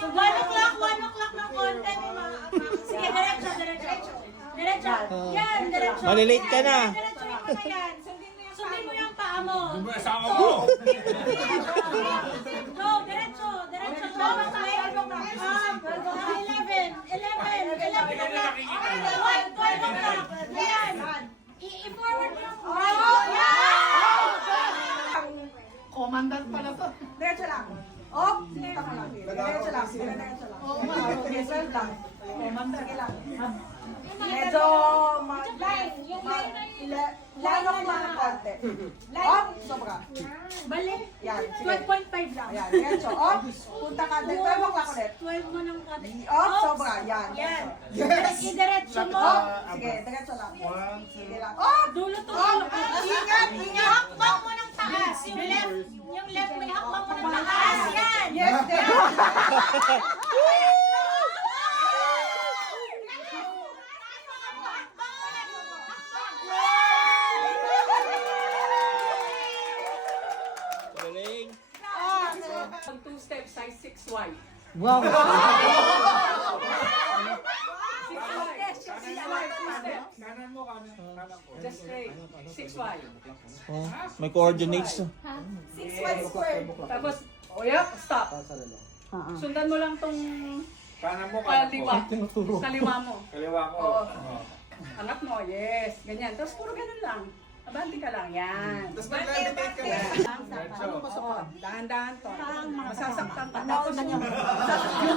So, 1 o'clock ng konti. Sige, diretso. Yan, diretso. Malilate ka na. Diretso yung mga yan. Sundin mo yung paa mo. Yung asawa mo! Go, diretso. Go, makakaya. 11 o'clock. 12 o'clock. Yan. I-forward mo yung Commandant pala to. Diretso lang. Oh, sige lang. Diretso lang. Okay, sir lang. Sige lang. Medyo lalong lang ang konti. Oh, sobra. Balik. Yan, sige. 12.5 lang. Yan, diretso. Oh, punta ka. 12 o'clock ulit. 12 mo ng konti. Oh, sobra. Yan. Yan. I-diretso mo. Oh, sige, diretso lang. Sige lang. Oh, Dulo to. ingat. Hakbang mo ng taas. Yung left mo, hakbang mo ng taas. Yan. Yes, there. Galing. Pag 2 steps, size 6Y. Wow. 6Y. 6Y, 2 steps. Kanan mo, kanan ko. Just straight. 6Y. Oh, may coordinates. 6 square. Tapos, yep, stop. Sundan mo lang tong Kanan mo, kanan ko. kaliwa. Kaliwa mo. Kaliwa ko. Oo. Angat mo, yes. Ganyan. Tapos puro ganun lang. Abanti ka lang, yan. Tapos mag-levitate ka na. Diretso. Oo, dahan-dahan to. Masasaktan ka. Tapos yung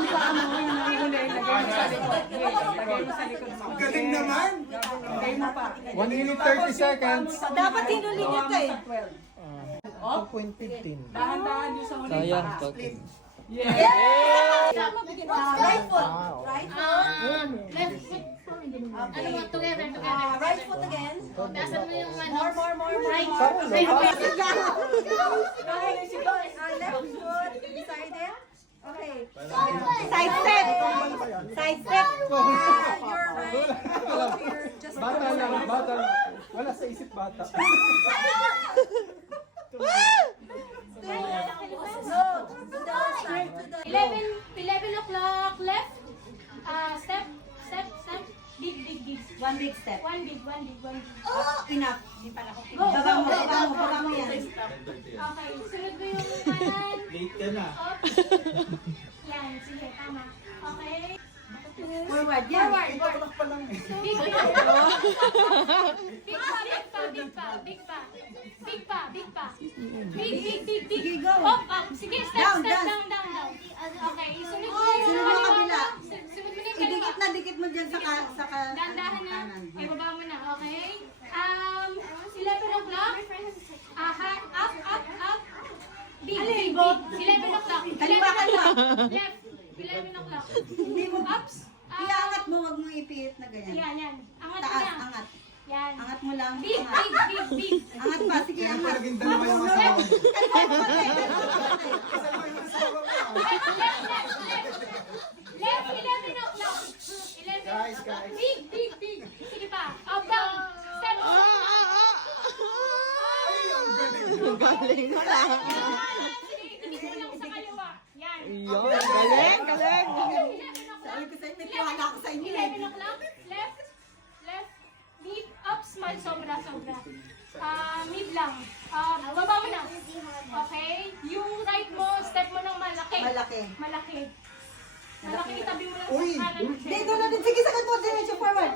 paa mo, yung nangihuli, lagay mo sa likod. Yes, lagay mo sa likod mo. Galing naman! Lagay mo pa. 1 minute 30 seconds. Dapat hinulinya ka eh. 12. 2.15. Dahan-dahan yung sa huling Sayang. paa. Okay. Yes. Right foot. Right foot. Left foot. Ano mo, together. Right foot again. Tasan mo yung ano. More. Right More. foot. Okay. Left foot. Decided. Okay. Side step. Side step. You're right. Go here. Just Bata lang, bata lang. Wala sa isip bata. No. To the side. 11 o'clock left. Step. Big. One big step. One big. Enough. Hindi pala ako. Go. Baba mo yan. Okay, sunod mo yung kanan. Late ka na. Up. Yan, sige, tama. Okay. Forward. Yan. Forward. Big pa. Big. Go. Up. Sige, step. Down. Down. Okay, sunod mo yung Sunod mo kabila. Sunod mo yung kaliwa. Dikit mo dyan sa Dahan-dahan na. Ay, baba mo na. Okay. 11 o'clock. Up. Big. 11 o'clock. Kaliwa. Left. 11 o'clock. Hindi mo Ups. Iangat mo, wag mong ipiit na ganyan. Yan. Angat mo Taas, na. angat. Yan. Angat mo lang. Big. Angat pa, sige, angat. Naging dalawa yung asawa mo. Left, 11 o'clock. 11 Guys. Big. Sige pa. Up, down. Step. Galing mo lang. Sige, tingin mo lang sa kaliwa. Yan. Galing. 11 o'clock. Sabi ko sa'yo, may tiwala ako sa inyo. 11 o'clock. Left. Mid. Up, small. Sobra. Mid lang. Baba mo na. Okay. Yung right mo, step mo ng malaki. Malaki itabi mo lang sa kanan. Dito na din. Sige, sakit mo. Diretso forward.